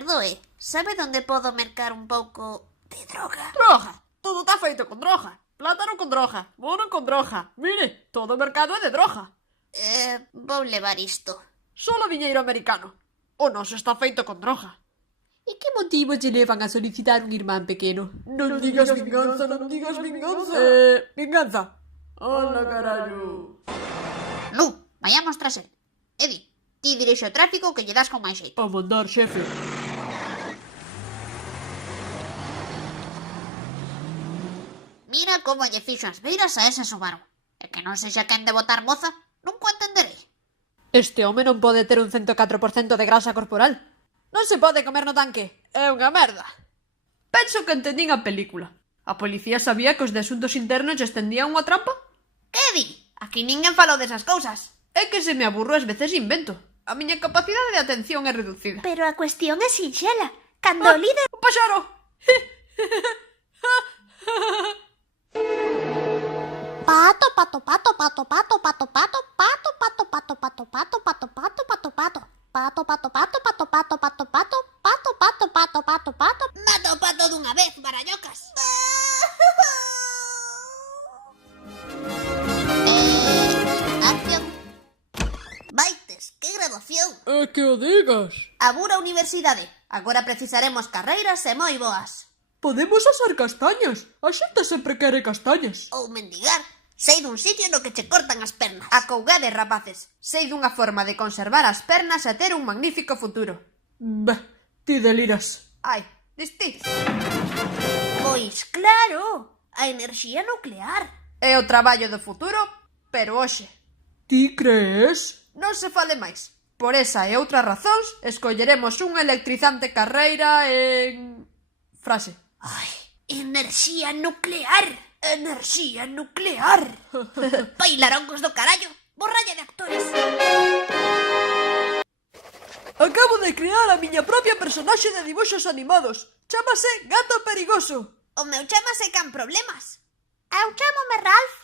perdoe, sabe onde podo mercar un pouco de droga? Droga! Todo está feito con droga. Plátano con droga, mono con droga. Mire, todo o mercado é de droga. Vou levar isto. Solo diñeiro americano. O noso está feito con droga. E que motivos lle levan a solicitar un irmán pequeno? Non digas vinganza, non digas vinganza. Vinganza. Hola, carallo. Lu, vayamos tras el. Eddie, ti dirixe o tráfico que lle das con máis xeito. A mandar, xefe. Mira como lle fixo as beiras a ese Subaru. E que non sexa quen de botar moza, nunca o entenderei. Este home non pode ter un 104% de grasa corporal. Non se pode comer no tanque. É unha merda. Penso que entendín a película. A policía sabía que os de asuntos internos lle estendían unha trampa? Que di? Aquí ninguén falou desas cousas. É que se me aburro ás veces invento. A miña capacidade de atención é reducida. Pero a cuestión é sinxela. Cando o líder... Un paxaro! Pato, pato, pato, pato, pato, pato, pato, pato, pato, pato, pato, pato, pato, pato, pato, pato. Pato, pato, pato, pato, pato, pato, pato, pato, pato, pato, pato, pato. Mato o pato dunha vez, barallocas. Acción. Baites, que graduación. É que o digas. Abura Universidade. Agora precisaremos carreiras e moi boas. Podemos asar castañas. A xente sempre quere castañas. Ou mendigar. Sei dun sitio no que che cortan as pernas. Acougade, rapaces. Sei dunha forma de conservar as pernas e ter un magnífico futuro. Bah, ti deliras. Ai, disti. Pois claro, a enerxía nuclear. É o traballo do futuro, pero hoxe. Ti crees? Non se fale máis. Por esa e outras razóns, escolleremos unha electrizante carreira en... Frase. Ai, enerxía nuclear. Enerxía nuclear. Bailarongos do carallo. Borralla de actores. Acabo de crear a miña propia personaxe de dibuxos animados. Chámase Gato Perigoso. O meu chamase Can Problemas. Eu chámome Ralph.